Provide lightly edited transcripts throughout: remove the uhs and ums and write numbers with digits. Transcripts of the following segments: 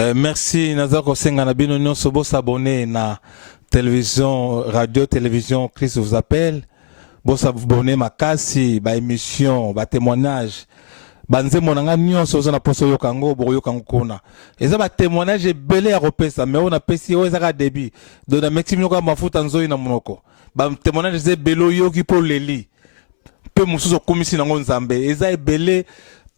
Merci Nazar Kosenga na bino nyonso bo s'abonner na télévision, radio, télévision Christ vous appelle. Bo s'abonner makasi ba émission, ba témoignage. Banze monanga nyonso zo na poso yo kango bo yo kango kuna. Eza ba témoignage ebele ya kopesa mais on a pesi o ezaka débit. Do na maximum ko mafuta nzoyi na monoko. Ba témoignage ze belo yo ki po leli. Pe musuzo komisi nango nzambe. Eza ebele.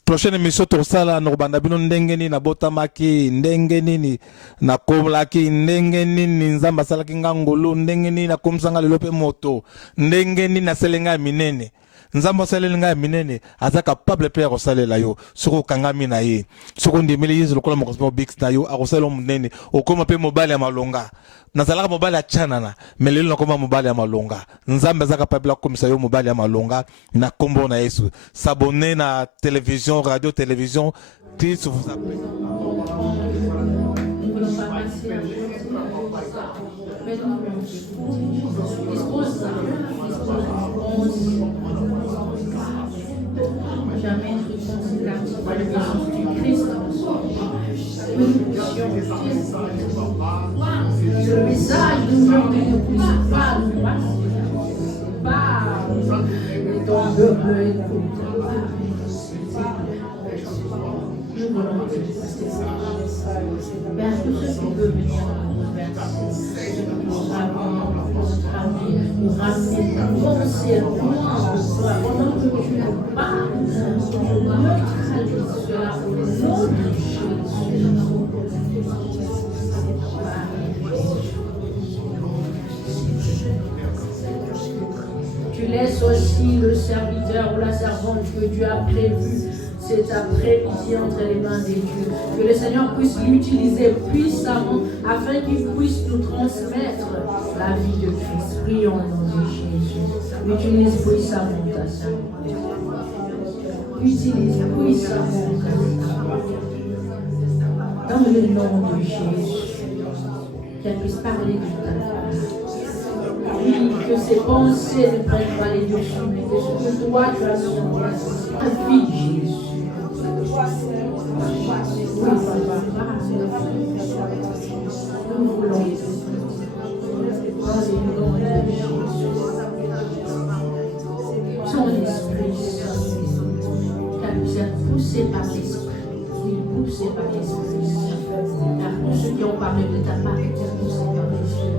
Prochaine émission tosala no banda bino ndenge nini na botamaki ndenge nini na komlaki ndenge nini nzamba salaki ngangolo ndenge nini na komsanga lelo pe moto ndenge nini na selenga minene nzamba selenga minene aza capable pe kosalela yo soko kangami na ye soko ndimeli yezu lokola mokospo bix na yo akosala munene okoma pe mobali ya malonga nazalaka mobali ya chanana mais lelo nakoma mobali ya malonga nzambe aza capable komisa yo mobali ya malonga na kombo na Yesu. S'abonner na télévision, radio, télévision, Christ vous appelle. Jamais être considéré par le du Christ. Le message d'aujourd'hui ne pousse pas, et ton peuple écoute. Nous voulons te poster vers tous ceux qui veulent venir nous verser, nous ramener, nous penser loin de toi, pendant que tu nous parles, nous neutralisons cela au nom de Jésus. Tu laisses aussi le serviteur ou la servante que Dieu a prévu cet après-midi entre les mains des dieux. Que le Seigneur puisse l'utiliser puissamment afin qu'il puisse nous transmettre la vie de Christ. Prions au nom de Jésus. Utilise puissamment ta servante. Utilise puissamment ta servante. Dans le nom de Jésus, qu'elle puisse parler de ta part. Oui, que ses pensées ne prennent pas les dessus, mais que ce que toi tu as sur moi, la vie de Jésus. Oui, papa, nous voulons dans le nom de Jésus. Ton esprit, qu'elle puisse être poussée par l'esprit. Oui, poussée par l'esprit. Car tous ceux qui ont parlé de ta part étaient poussés par l'esprit.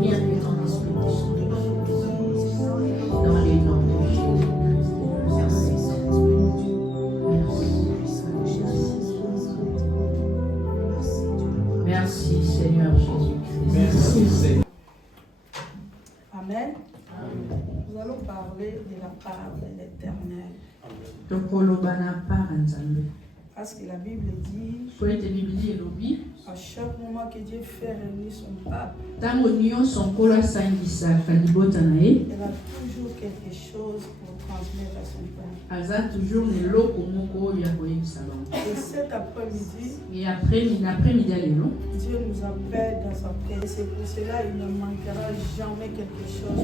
Rien que ton esprit dans les noms de Jésus. Merci Seigneur Jésus. Merci Seigneur. Amen. Nous allons parler de la part de l'Éternel. Parce que la Bible dit, à chaque moment que Dieu fait réunir son peuple, il a toujours quelque chose pour transmettre à son peuple. Et cet après-midi, Dieu nous appelle dans sa présence. C'est pour cela qu'il ne manquera jamais quelque chose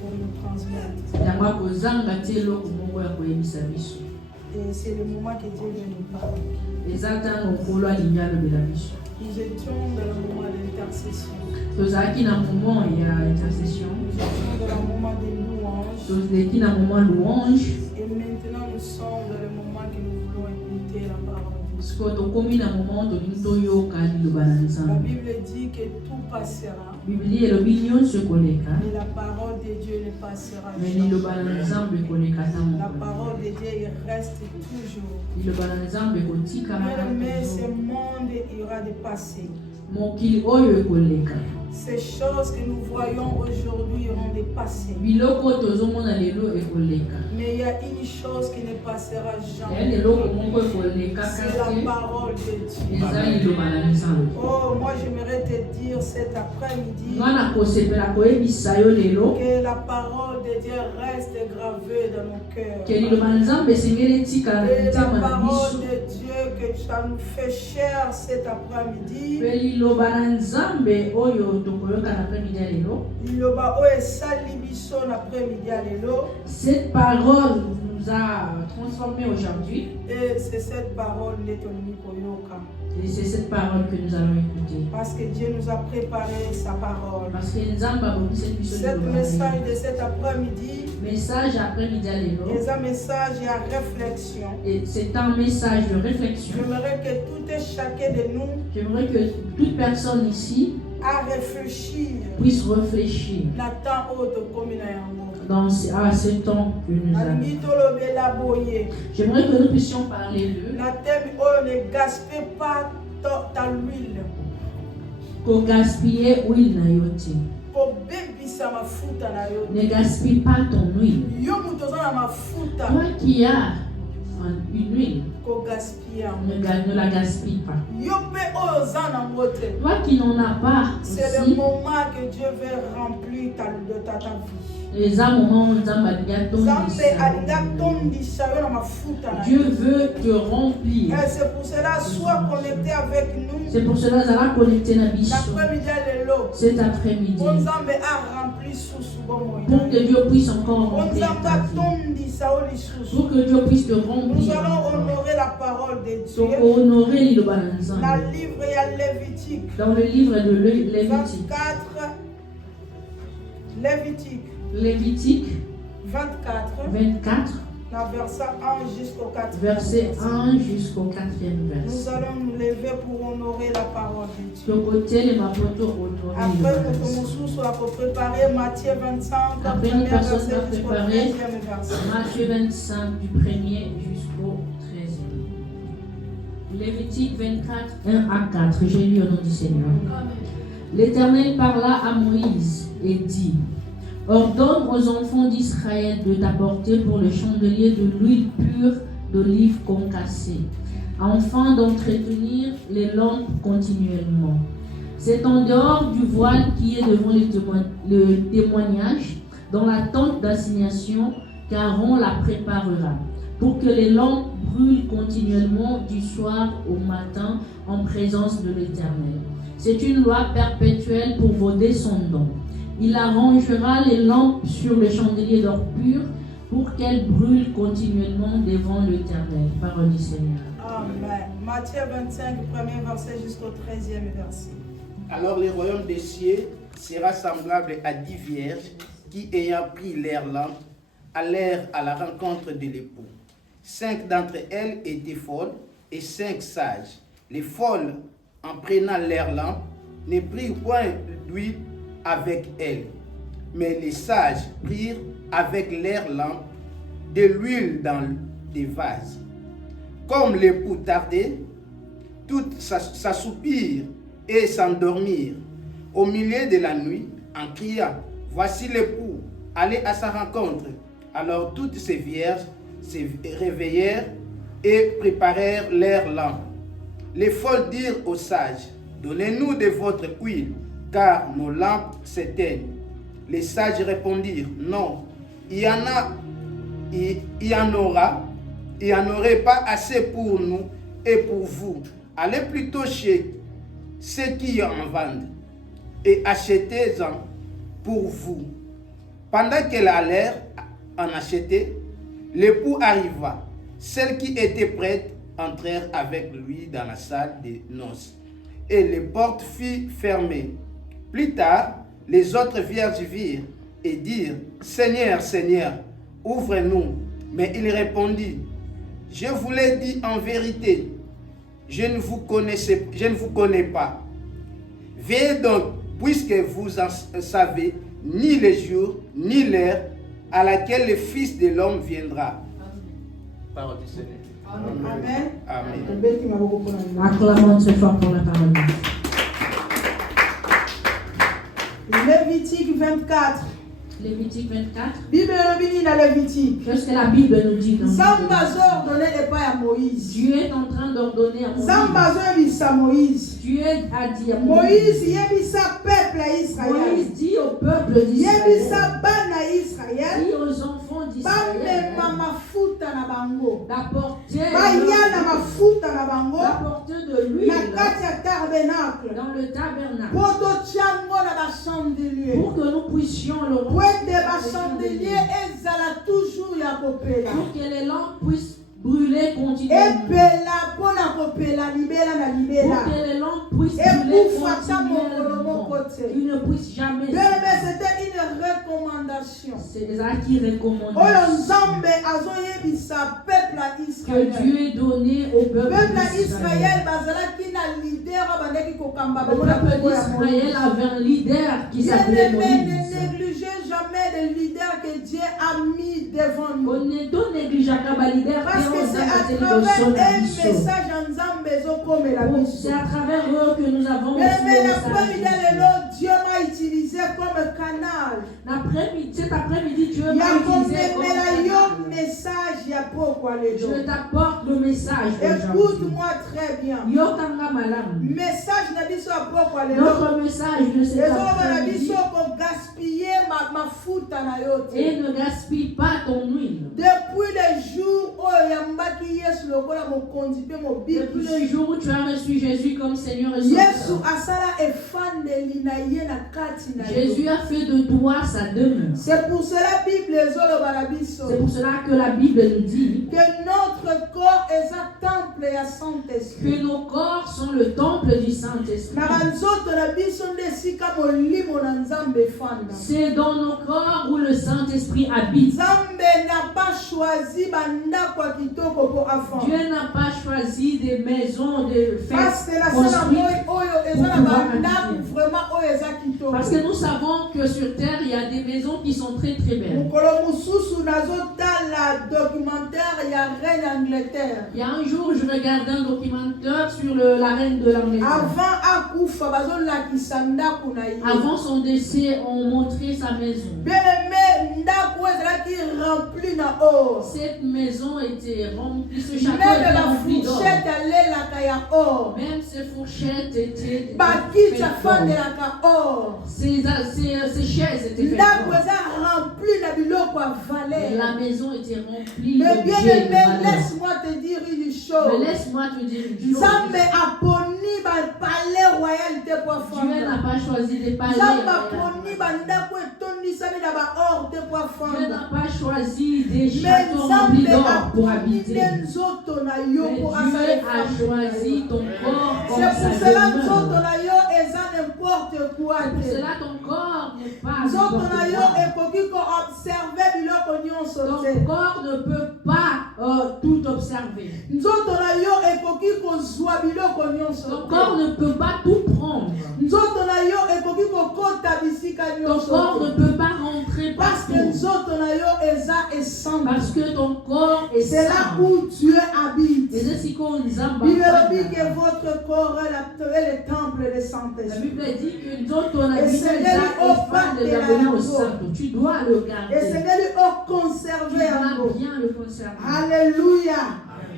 pour nous transmettre. Et c'est le moment que Dieu veut nous parler. Nous étions dans le moment d'intercession. Nous étions dans le moment de louange. Et maintenant nous sommes dans le moment que nous voulons écouter la parole. La Bible dit que tout passera. Mais la parole de Dieu ne passera jamais. La parole de Dieu il reste toujours. Mais ce monde ira de passer. Ces choses que nous voyons aujourd'hui iront de passer. Mais il y a une chose qui ne passera jamais. C'est la parole de Dieu. Oh, moi j'aimerais te dire cet après-midi que la parole de Dieu reste gravée dans nos cœurs. Et la parole de Dieu que ça nous fait cher cet après-midi. Cette parole nous a transformés aujourd'hui. Et c'est cette parole Koyoka. Et c'est cette parole que nous allons écouter. Parce que Dieu nous a préparé sa parole. Parce que nous avons cette message de cet après-midi. Message après-midi à l'élo. C'est un message à réflexion. Et c'est un message de réflexion. J'aimerais que tout et chacun de nous. J'aimerais que toute personne ici à réfléchir. Puisse réfléchir. À ce temps que nous avons. J'aimerais que nous puissions parler de. Ne gaspille pas ta huile. Qu'on gaspille huile na yote. Ne gaspille pas ton huile. Toi qui as une huile, ne la gaspille pas. Toi qui n'en as pas, c'est le moment que Dieu veut remplir de ta vie. Dieu veut te remplir. C'est pour cela, sois connecté avec nous. C'est pour cela, ça va connecter la vie cet après-midi. Pour que Dieu puisse encore remplir ta vie. Pour que Dieu puisse te remplir. Nous allons honorer la parole de Dieu. Honorer le dans le livre de Lévitique. Lévitique 24. Verset 1 jusqu'au 4e verset. Nous allons nous lever pour honorer la parole de Dieu. Après, nous allons préparer Matthieu 25, après, personne va préparer Matthieu 25 du 1er jusqu'au 13e. Lévitique 24, 1 à 4. J'ai lu au nom du Seigneur. L'Éternel parla à Moïse et dit: ordonne aux enfants d'Israël de t'apporter pour le chandelier de l'huile pure d'olive concassée, afin d'entretenir les lampes continuellement. C'est en dehors du voile qui est devant le témoignage, dans la tente d'assignation, qu'Aaron la préparera, pour que les lampes brûlent continuellement du soir au matin en présence de l'Éternel. C'est une loi perpétuelle pour vos descendants. Il arrangera les lampes sur le chandelier d'or pur pour qu'elles brûlent continuellement devant l'Éternel. Parole du Seigneur. Amen. Matthieu 25, premier verset jusqu'au 13e verset. Alors le royaume des cieux sera semblable à 10 vierges qui, ayant pris leurs lampes, allèrent à la rencontre de l'époux. 5 d'entre elles étaient folles et 5 sages. Les folles, en prenant leurs lampes, ne prirent point d'huile avec elles, mais les sages prirent avec leurs lampes de l'huile dans des vases. Comme l'époux tardait, toutes s'assoupirent et s'endormirent au milieu de la nuit en criant: voici l'époux, allez à sa rencontre. Alors toutes ces vierges se réveillèrent et préparèrent leurs lampes. Les folles dirent aux sages: donnez-nous de votre huile, car nos lampes s'éteignent. Les sages répondirent: non, il y en aurait pas assez pour nous et pour vous. Allez plutôt chez ceux qui en vendent et achetez-en pour vous. Pendant qu'elles allèrent en acheter, l'époux arriva. Celles qui étaient prêtes entrèrent avec lui dans la salle des noces, et les portes furent fermées. Plus tard, les autres vierges virent et dirent: Seigneur, Seigneur, ouvre-nous. Mais il répondit: je vous l'ai dit en vérité, je ne vous connais pas. Veillez donc, puisque vous en savez ni le jour, ni l'heure à laquelle le Fils de l'homme viendra. Parole du Seigneur. Amen. Amen. Acclamons très fort pour la parole. Lévitique 24. Lévitique 24. Bible dans Lévitique. Qu'est-ce que la Bible nous dit dans Zambazor ordonnait les pas à Moïse. Dieu est en train d'ordonner à Moïse. Zambazor dit à Moïse. Dieu a dit à Moïse, il y a peuple à Israël. Moïse dit au peuple d'Israël. Il y a Israël. Dit aux enfants d'Israël. D'apporter de l'huile dans le tabernacle. Pour que nous puissions le remplir. pour que les lampes puissent brûler continuellement. Pour que les lampes puissent brûler continuellement. Ils ne puissent jamais. C'était une recommandation. C'est des acquis recommandation que Dieu est donné au peuple d'Israël. Le peuple d'Israël avait un leader qui s'appelait Moïse. Ne négligez jamais le leader que Dieu a mis devant nous. Parce que c'est à travers un message en Zambézo. C'est à travers eux que nous avons reçu le message. Dieu m'a utilisé comme canal. Cet après-midi, Dieu m'a utilisé comme canal. Message, je t'apporte le message. Écoute-moi très bien. Message notre message de cet après-midi. Et ne gaspille pas ton huile. Depuis le jour où tu as reçu Jésus comme Seigneur et Sauveur, Jésus a fait de toi sa demeure. C'est pour cela que la Bible nous dit que notre corps est un temple et un Saint-Esprit. Que nos corps sont le temple du Saint-Esprit. C'est dans nos corps où le Saint-Esprit habite. Dieu n'a pas choisi des maisons de fête construites pour pouvoir habiter. Parce que nous savons que sur terre, il y a des maisons qui sont très très belles. Il y a un jour, je regardais un documentaire sur la reine de l'Angleterre. Avant son décès, on montrait sa maison. Cette maison était remplie, ce château était rempli d'or. Même ces fourchettes étaient faites d'or. Ces chaises étaient faites d'or. La maison était remplie d'objets de valeur. Laisse-moi te dire une chose. Mais laisse-moi te dire une chose. Dieu n'a pas choisi des palais. Dieu n'a pas choisi des châteaux remplis d'or pour habiter. Mais Dieu a choisi ton corps comme sa demeure. N'importe quoi. Pour cela, ton corps n'est pas Ton corps ne peut pas tout observer. Ton corps ne peut pas tout prendre. Ton corps ne peut pas rentrer partout. Parce que ton corps est c'est là où Dieu habite. Et c'est qu'on Bible dit que votre corps est le temple de Saint-Esprit. La Bible dit que ton tu dois le garder. Et c'est conserver. Tu dois bien le conserver. Alléluia.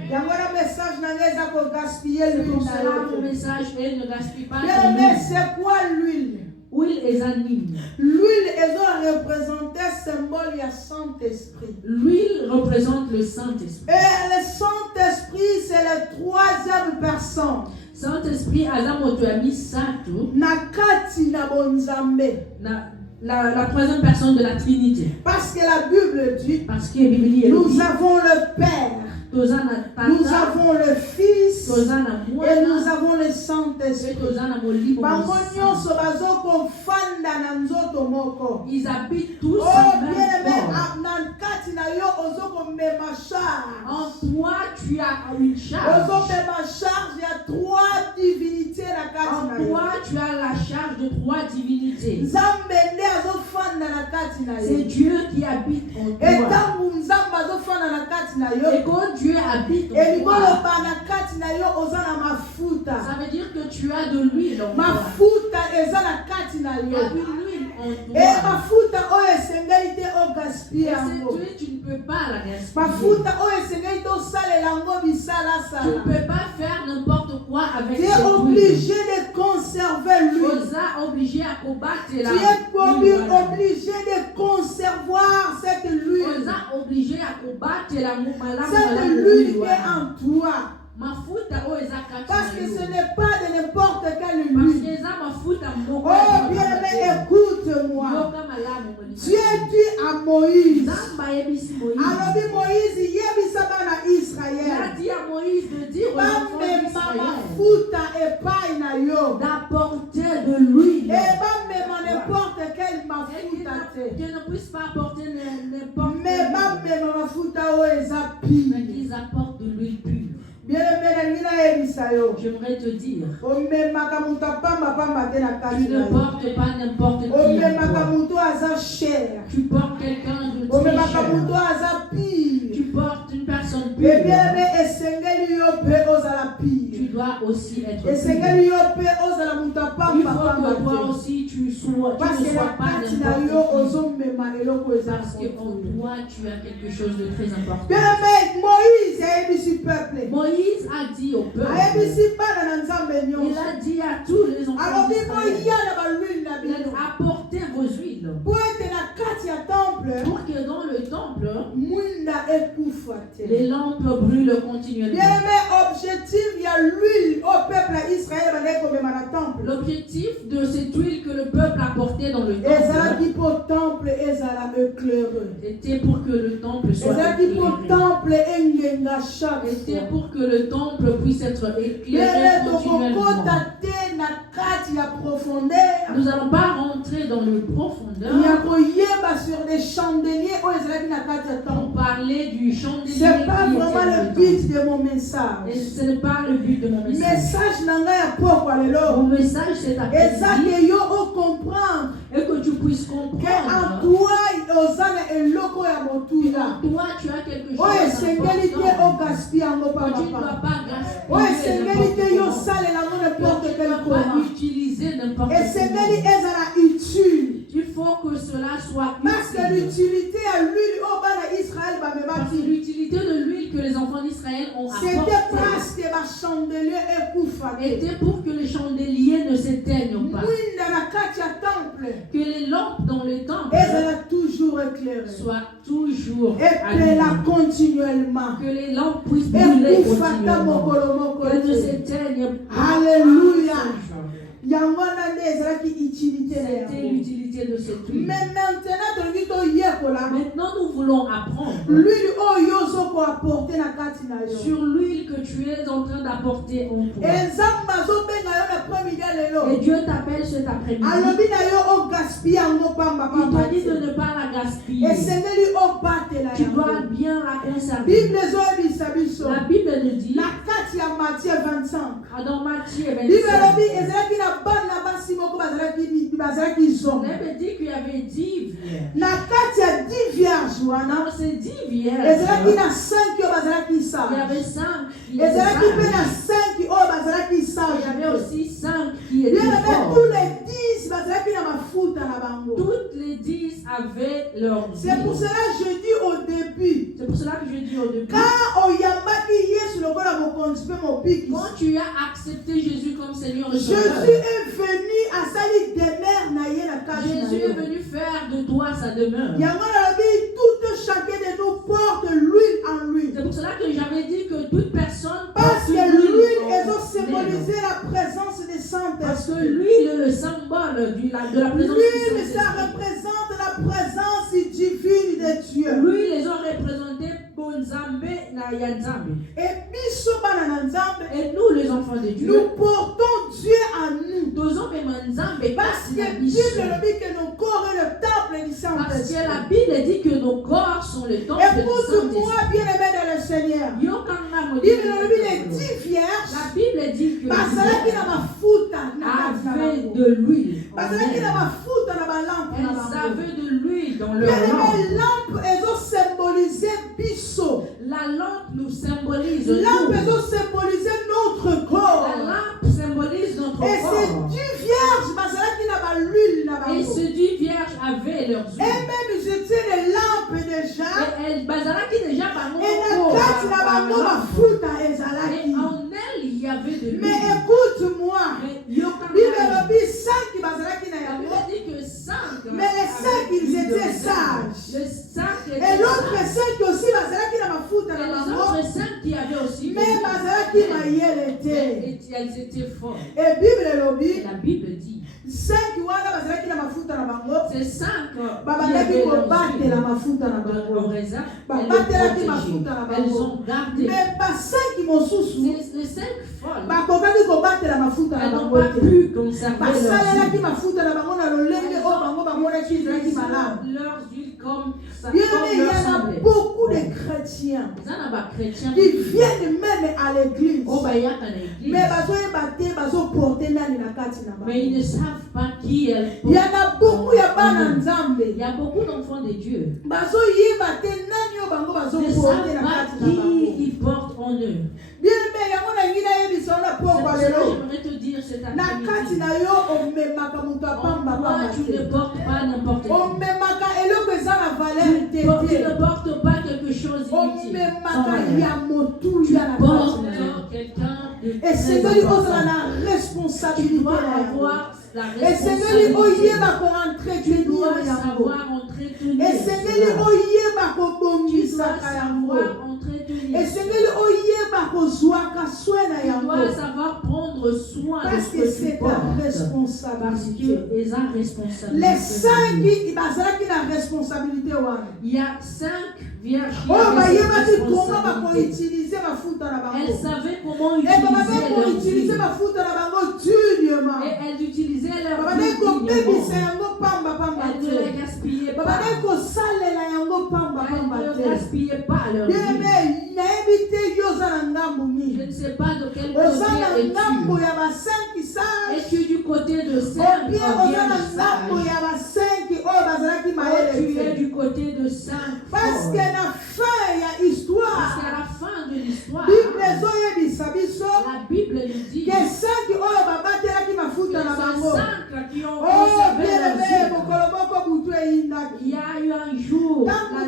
Il y a un message pour gaspiller l'huile. C'est pour cela mon message et ne gaspille pas. C'est quoi l'huile? Huile est anime. L'huile est représentée symbole du Saint-Esprit. L'huile représente le Saint-Esprit. Et le Saint-Esprit, c'est la troisième personne. Saint-Esprit, Azamotoami Sato. Nakati na bonzambe. La troisième personne de la Trinité. Parce que la Bible dit. Parce que la Bible dit. Nous avons le Père. Nous avons le Fils et nous avons le Saint-Esprit. Ils habitent tous en toi, tu as une charge. Il y a 3 divinités. En toi, tu as la charge de 3 divinités. C'est Dieu qui habite en toi. Et quand Dieu habite en toi, ça veut dire que tu as de l'huile en toi. Il y a une huile en toi. Et cette huile, tu ne peux pas la gaspiller. Tu ne peux pas faire n'importe quoi avec cette huile. Tu es obligé de conserver l'huile. Tu es obligé de conserver cette huile. Cette huile qui est en toi. Parce que ce n'est pas de n'importe quelle huile. Oh bien-aimé, écoute-moi. Dieu dit à Moïse, alors Il a dit à Moïse de dire aux enfants d'Israël d'apporter de l'huile. Qu'ils ne puissent pas apporter n'importe mais qu'ils apportent de l'huile pure. J'aimerais te dire, tu ne portes pas n'importe qui. Tu portes quelqu'un de très cher. Tu portes une personne pure. Tu dois aussi être pur. Il faut que toi aussi tu ne sois pas n'importe qui. Parce qu'en toi tu as quelque chose de très important. Moïse a dit au peuple, il a dit à tous les enfants d'Israël, apportez vos huiles pour que dans le temple les lampes brûlent continuellement. L'objectif de cette huile que le peuple apportait dans le temple était pour que le temple soit éclairé. Était pour que le temple puisse être éclairé continuellement. Nous n'allons pas rentrer dans le profondeur pour parler du chandelier. Ce n'est pas vraiment le but de mon message. Et ce n'est pas le but de mon message. Mon message c'est à et que tu puisses comprendre que en toi tu as quelque chose d'important que tu ne dois pas gaspiller utiliser n'importe quoi. Il faut que cela soit l'utilité à l'huile parce que l'utilité de l'huile que les enfants d'Israël ont apportée était pour que les chandeliers ne s'éteignent pas. Que les lampes dans le temple soient toujours allumées. Continuellement. Que les lampes puissent brûler continuellement. Qu'elles ne s'éteignent pas. Alléluia. C'était l'utilité de cette huile. Mais maintenant nous voulons apprendre sur l'huile que tu es en train d'apporter en toi. Et Dieu t'appelle cet après-midi. Il te dit de ne pas la gaspiller. Tu dois bien la conserver. La Bible nous dit dans Matthieu 25. La Bible dit qu'il y avait 10 vierges. Dans ces 10 vierges, il y avait 5 qui étaient sages. Il y avait aussi 5 qui étaient forts. Toutes les 10 avaient leur vie. C'est pour cela que je dis au début. Quand tu as accepté Jésus comme Seigneur et Sauveur, Jésus est venu à sa demeure. Jésus est venu faire de toi sa demeure. Chacun de nous porte l'huile en lui. C'est pour cela que j'avais dit que toute personne parce que l'huile est symbolisée la présence des saints. Parce que l'huile est le symbole de la présence de Dieu. L'huile, ça représente la présence divine de Dieu. L'huile, les ont représenté et nous, les enfants de Dieu, nous portons Dieu en nous. Parce que la Bible dit que nos corps est le temple du Saint-Esprit. Parce que la Bible dit que nos corps sont le temple du Saint-Esprit. Écoute-moi, bien-aimé dans le Seigneur. La Bible dit que avaient de l'huile. Elles avaient de l'huile dans leur lampe. La lampe nous symbolise nous. La lampe symbolise notre corps. Et ces 10 vierges avaient leurs huiles. Et même j'étais les lampes déjà. Et en elle il y avait de l'huile. Mais écoute-moi. Mais les 5 ils étaient sages. Et l'autre 5 aussi les 5 qui avaient aussi mais elles étaient fortes. Et la Bible dit 5 wana bazalaki na mafuta na bango. Ces 5 babandaki kobatela mafuta na bango. Babatelaki mafuta na bango. Mais ba 5 mosusu les 5 folles bakokaki kobatela mafuta na bango. Basalelaki mafuta na bango na lolenge oyo bango bamonaki ezalaki malamu. Bien aimé, il y en a beaucoup de chrétiens qui viennent même à l'église. Mais ils ne savent pas qui elle il y en a beaucoup, il y a beaucoup d'enfants de Dieu. Ils ne savent pas qui ils portent en eux. Bien aimé, j'aimerais te dire cet après-midi. Pourquoi tu ne portes pas n'importe qui? Tu ne portes pas quelque chose d'inutile. Tu portes quelqu'un de et c'est lui qui a la responsabilité. Tu dois avoir la responsabilité. Et c'est lui qui doit savoir entretenir. Et c'est lui qui doit savoir entretenir. Et c'est lui qui doit savoir prendre soin de ce que c'est ta responsabilité. Parce que les uns responsabilités. Les 5 qui ont la responsabilité. Il y a 5 vierges qui elles savaient comment utiliser leur vie. Et elles utilisaient leur vie. Elles ne les gaspillaient pas. Elles ne gaspillaient pas leur vie. Je ne sais pas de quel côté es-tu. Es-tu du côté de 5 vierges sages? Tu es du côté de 5 parce qu'à la fin, il y a histoire. Parce qu'à la fin de l'histoire, la Bible nous dit que 5 qui ont conservé leur vie. Il y a eu un jour, quand la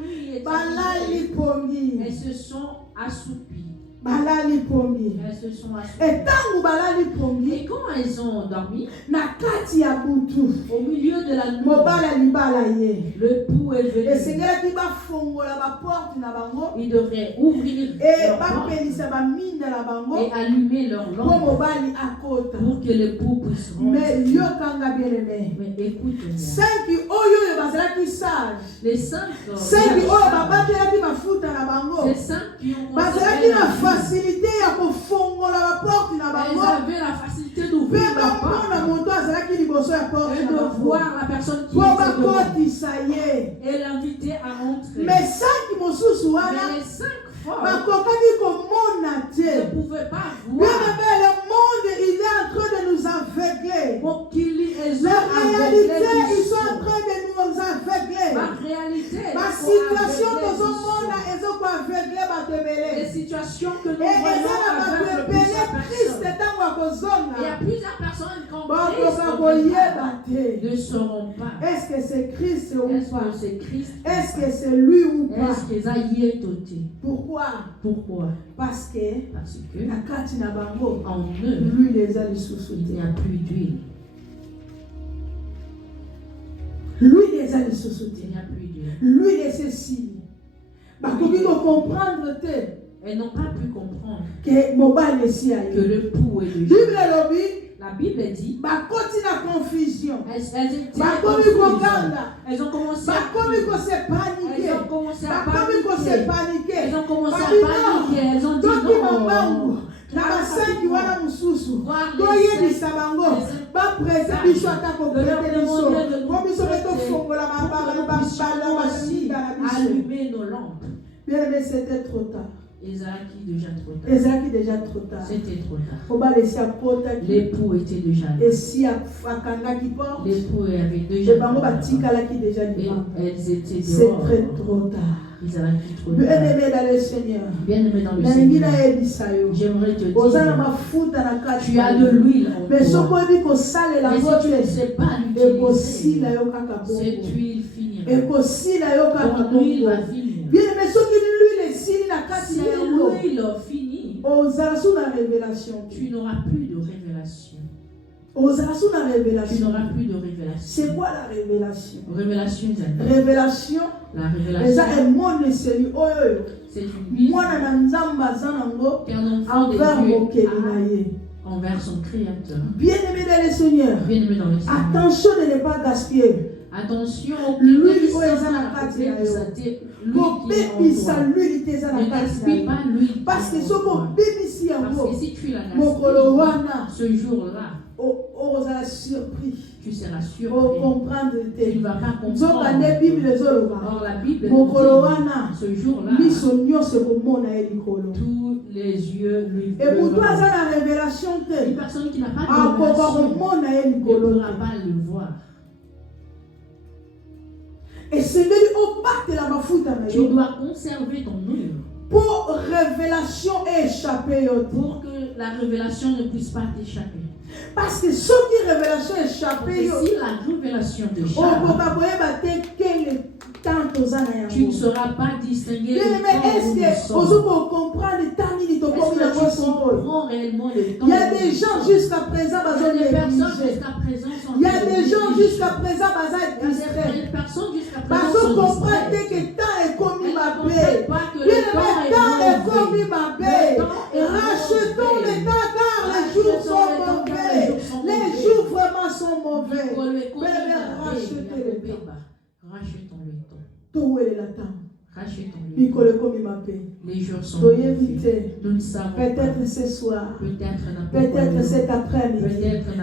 nuit est arrivée, elles se sont assoupies. Balali pombi. Elles se sont assoupies. Et tangu balali pombi. Et quand elles ont dormi, na kati ya butu, au milieu de la nuit, mobala libala ye. Le pou est venu. Et seigneur qui va fongola ba porte na bango. Ils devraient ouvrir et ba pelisa ba mine la bango et allumer leur lampe pour mobali akota. Pour que le pou puisse rentrer. Mais yo kanga bien aimé. Mais écoute-moi. 5 oyo bazalaki sage. Les 5 oyo babatelaki mafuta na bango. Les 5 qui ont bazalaki na facilité ya kofongola ba porte na bango. Ils avaient la facilité d'ouvrir la porte. Et de voir la personne qui était et l'inviter à rentrer. Mais 5 les 5 fois ne pouvaient pas voir. Le monde il est en train de nous aveugler. La réalité, ils sont en train de nous aveugler. La réalité, la situation de ce monde est aveuglée. Les situations que nous voyons avec il y a plusieurs personnes qui ne sauront pas. Est-ce que c'est Christ ou pas? Est-ce que c'est lui ou pas? Est-ce que ça y est ôté? Pourquoi? Parce que en eux, lui les a sous-soutés. Il n'y a plus d'huile. Lui les a sous-soutés. Il n'y a plus d'huile. Lui les signes. Comprendre elles n'ont pas pu comprendre que le pou est de Dieu. La Bible dit confusion. Elles ont commencé à paniquer. Elles ont commencé à paniquer. Elles ont dit non. Allumer nos lampes. C'était trop tard. Ezaki déjà trop tard. C'était trop tard. L'époux était déjà là. L'époux avait déjà là. Et elles étaient dehors. C'est très trop tard. Bien-aimé dans le Seigneur. J'aimerais te dire, tu as de l'huile en toi. Mais si tu ne sais pas l'utiliser, cette huile finira. Ton huile va finir. Si l'huile finit, tu n'auras plus de révélation. Tu n'auras plus de révélation. C'est quoi la révélation? Révélation. La révélation. C'est une huile qu'un enfant de Dieu a envers son Créateur. Bien-aimé dans le Seigneur. Bien-aimé dans le Seigneur. Attention de ne pas gaspiller. Attention, L'huile lui qui est dans la carte, ne gaspille pas l'huile. Parce que si tu la gaspilles, ce jour-là, tu seras surpris. Tu ne vas pas comprendre. Or la Bible dit, ce jour-là, tous les yeux lui verront. Une personne qui n'a pas de révélation ne pourra pas le voir. Et c'est lui au pacte la mafuta. Tu dois conserver ton huile. Pour révélation échapper. Pour que la révélation ne puisse pas t'échapper. Parce que ce qui révélation échappée. Si la révélation t'échappe, tu ne sauras pas distinguer le temps où nous sommes. Est-ce que tu comprends réellement le temps? Il y a des gens jusqu'à présent Il y a des personnes jusqu'à présent sont il y a des gens jusqu'à présent des personnes jusqu'à présent parce qu'on comprend que le temps est comme ma paix. Le temps est comme ma paix. Rachetons le temps car les jours sont mauvais. Les jours vraiment sont mauvais. Rachetez le temps. Rachetons le temps. Tout est le temps. Rachetons le temps. Les jours sont mauvais. Nous ne savons pas. Peut-être ce soir. Peut-être cet après-midi.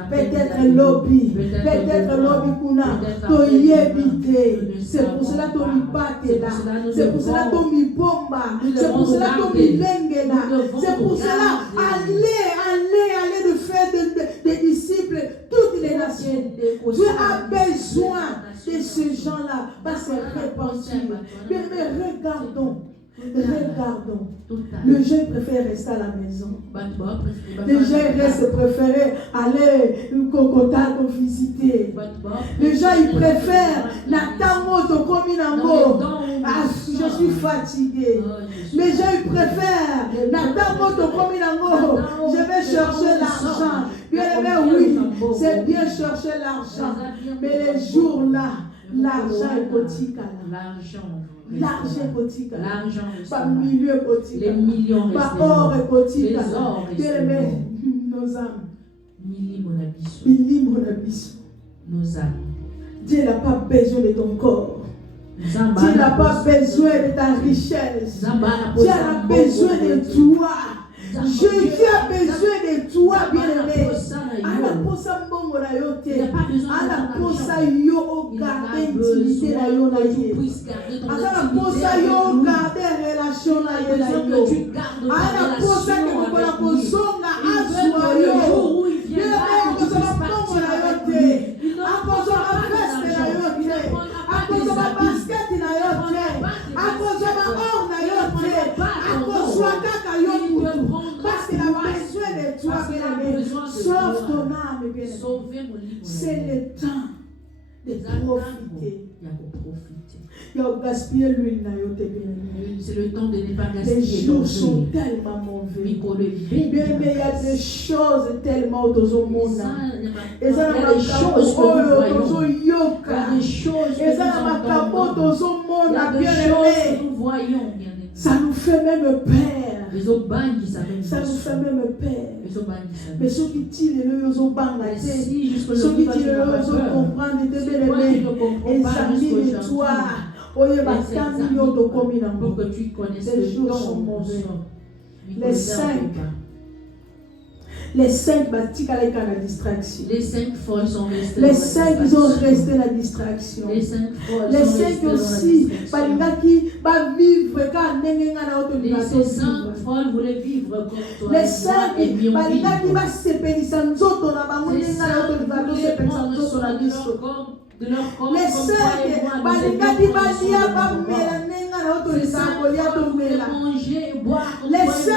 Peut-être lobby. Peut-être lobby kuna. C'est pour cela que nous battons là. C'est pour cela que nous bomba. C'est pour cela que nous lengue là. C'est pour cela allez de faire des disciples toutes les nations. Dieu a besoin de ces gens-là parce que repentir. Mais regardons. Le jeune préfère rester à la maison. Les gens restent préférés aller Kokota visiter. Les gens ils préfèrent Natango comme Inango. Je suis fatigué. Les gens ils préfèrent Natango comme Inango. Je vais chercher l'argent. Bien aimé, oui, c'est bien chercher l'argent. Mais les jours là, l'argent est politique. L'argent est politique. Pas milieu politique. Les millions pas or est politique. Les ors bien aimé, nos âmes. Nos âmes. Dieu n'a pas besoin de ton corps. Dieu n'a pas besoin de ta richesse. Dieu a besoin de toi. Jésus a besoin de toi, bien-aimé. Ala posa mbongo na yo te. Ala posa yo garder intimité na yo na ye. Ala posa yo garder relation na ye na yo. Ala posa ke mokola kozonga azwa yo. Bien-aimé, kozonga mbongo na yo te. Akozonga veste na yo te. Akozonga basket na yo te. Akozonga or na yo te. Akozwa kaka yo mutu. Parce qu'il a besoin de toi, bien-aimé. Sauve ton âme, bien-aimé. C'est le temps de profiter. Il y a gaspillé l'huile, c'est le temps de ne pas gaspiller. Les jours sont tellement mauvais. Bien-aimé, il y a des choses tellement au monde. Et ça, il y a des choses que nous voyons. Ça nous fait même peur. Ça nous fait même peur. Mais ceux qui tirent les yeux aux bancs, ceux qui tirent les yeux aux comprendre, examine-toi. Pour que tu connaisses les jours sont mauvais. Les 5 bâtis avec la distraction. Les 5 folles sont restées. Les 5 ils ont resté la distraction. Les 5 folles. Les 5 aussi, balingaki ba vivre quand les 5 folles voulaient vivre comme toi. Les 5 balingaki ba sepelisa nzoto na bango nenga na auto sepelisa nzoto na biso. Les 5 balingaki ba lia ba mela nenga na auto lisakolia to mela. Les 5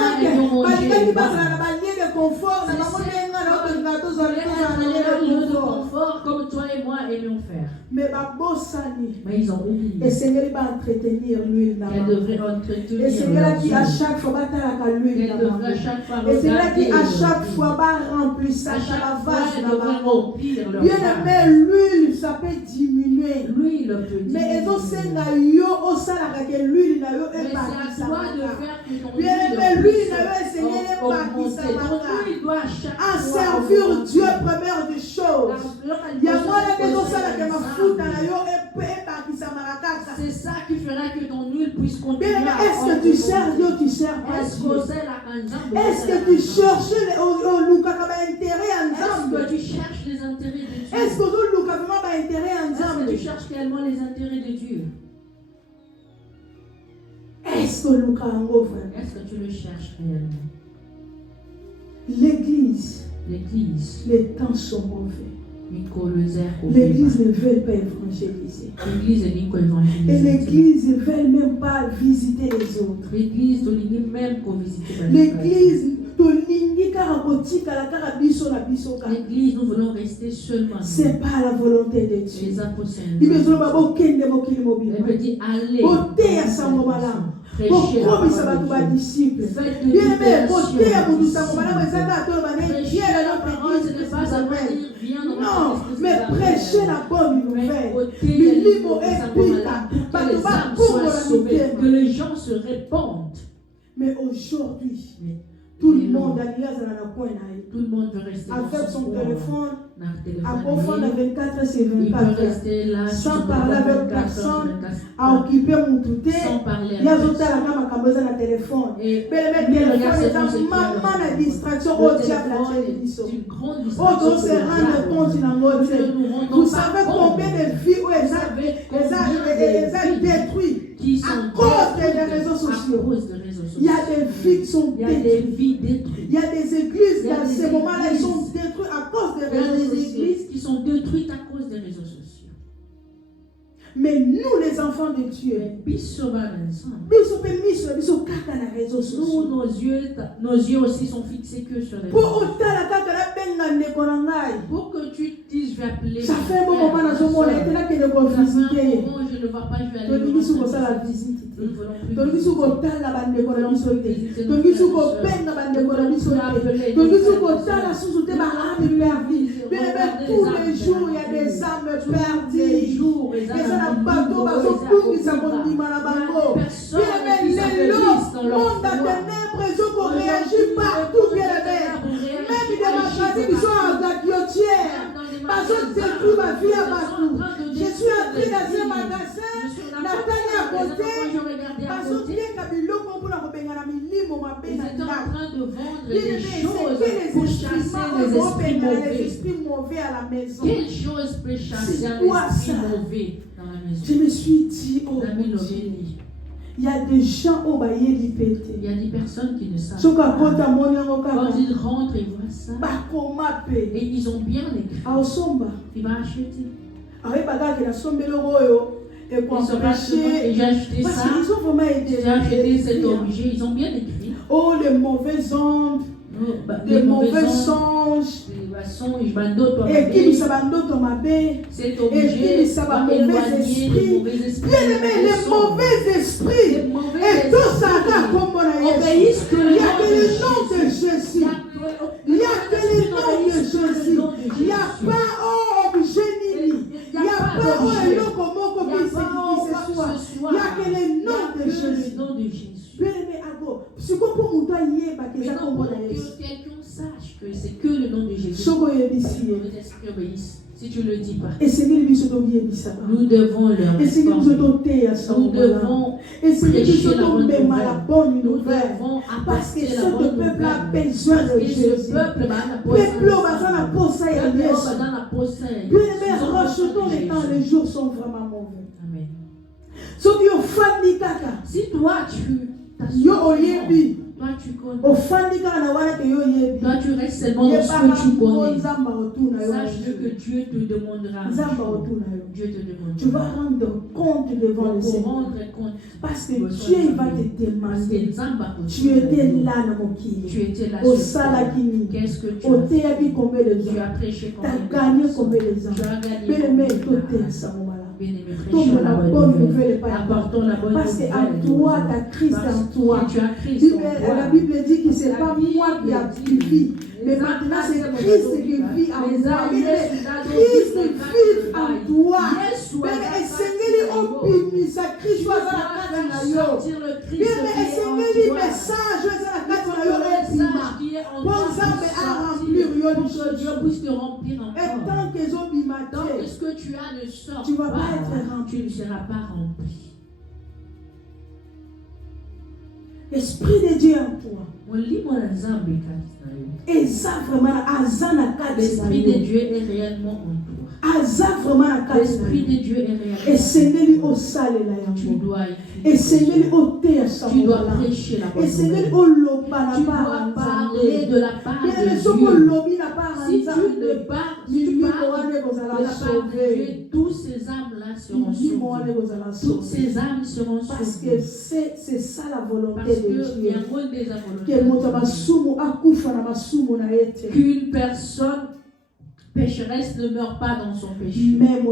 balingaki ba na ba de confort, comme toi et moi aimions faire. Mais ils ont oublié. Et Seigneur va entretenir l'huile. Elle devrait entretenir. Et Seigneur qui à chaque fois va l'huile. Et Seigneur qui à chaque fois va remplir ça, la vase. Bien aimé, l'huile, ça peut diminuer. L'huile peut diminuer. Mais ils ont senga yo au salaire que l'huile na yo est partie. Bien aimé, l'huile na yo est Seigneur est partie. L'huile à servir Dieu première des choses. C'est ça qui fera que ton huile puisse continuer. Est-ce que tu sers Dieu, tu sers pas Dieu? Est-ce que tu cherches intérêt Est-ce que tu cherches les intérêts de Dieu? Est-ce que tu cherches réellement les intérêts de Dieu? Est-ce que tu le cherches réellement? L'église, les temps sont mauvais. L'église ne veut pas évangéliser. Et l'église ne veut même pas visiter les autres. L'église ne veut même pas visiter les autres. L'église, nous voulons rester seulement. C'est pas la volonté de Dieu. Les apôtres. Il me dit allez. Prêchez la parole de disciples. Faites de non, mais prêchez la bonne nouvelle. Que les gens se répandent. Mais aujourd'hui, tout le monde veut rester avec son téléphone, à à confondre 24 sur 24 là, sans parler avec personne, à occuper mon touté. Il y a d'autres à la téléphone. Mais le téléphone est un maman de distraction au diable la télévision. Autres se rendent compte dans notre vie. Vous savez combien de vies où elles ont détruit à cause des réseaux sociaux. Il y a des vies qui sont détruites. Il y a des églises dans ces moments-là, ils sont détruites à cause des réseaux sociaux. Églises qui sont détruites à cause des réseaux sociaux. Mais nous, les enfants de Dieu, nous, nos yeux aussi sont fixés que sur les réseaux sociaux. Pour que tu dises, je vais appeler. Ça fait un bon moment dans ce monde, je ne vois pas, je vais aller le tous les jours, il y a des âmes perdues. Je suis entré dans un magasin, Nathalie à côté, parce que ils étaient en train de vendre des choses pour chasser les esprits mauvais. à la maison. Quelle chose peut chasser un esprit mauvais dans la maison? Je me suis dit, oh mon Dieu, il y a des gens au baillet du pété. Il y a des personnes qui ne savent pas. Quand ils rentrent, ils voient ça. Et ils ont bien écrit. Il va acheter. J'ai acheté ça. J'ai acheté cet objet. Ils ont bien écrit. Oh, les mauvaises ondes, les mauvais songes. Et qui nous abandonne cet objet va éloigner les mauvais esprits. Les mauvais esprits. Et tout ça, obéissent que il y a que le nom de Jésus. Il y a que le nom de Jésus. Il n'y a pas objet nini. Il n'y a pas il n'y a que le nom de Jésus. Mais non, pour que quelqu'un sache que c'est que le nom de Jésus. Si tu ne le dis pas, nous devons leur informer. Nous devons prêcher la bonne nouvelle. Nous devons apporter la bonne nouvelle. Parce que ce peuple va les jours sont vraiment mauvais. Amen. Si toi tu connais. Toi tu restes seulement dans ce que tu connais. Sache que Dieu te demandera. Dieu te demandera. Tu vas rendre compte devant le Seigneur. Parce que Dieu va te demander. Tu étais là dans mon kini. Tu étais là au sur Salakini. Qu'est-ce que tu as fait? Combien de Tu as prêché combien de temps? Tu as gagné combien de temps? Tu as gagné combien de temps? Bien-aimé, prêchons la bonne nouvelle. Apportons la bonne nouvelle. Parce qu'en toi, tu as Christ en toi. Tu as Christ en toi. La Bible dit que ce n'est pas moi qui vis, mais maintenant c'est Christ qui vit en toi. Christ vit en toi. Bien-aimé, esengeli obimisa Kristo aza na kati na yo. Bien-aimé, esengeli message aza na kati na yo obima. Bon Nzambe a remplir yo lisusu. Et tant que ezobima te, ce que tu as ne sort tu ne vas pas être tu rempli. ne seras pas rempli. L'Esprit de Dieu en toi. L'Esprit L'Esprit de Dieu est réellement en toi. L'Esprit de Dieu est réellement et Seigneur au sale tu dois et Seigneur au thé tu dois prêcher la bonne et Seigneur nouvelle. au loba Tu dois parler de la part de Dieu. Si tu ne parles de la part de Dieu, tous ces âmes-là seront sauvées. Toutes ces âmes seront sauvées. Parce que c'est ça la volonté Parce de Dieu. Qu'une personne pécheresse ne meurt pas dans son péché. Mais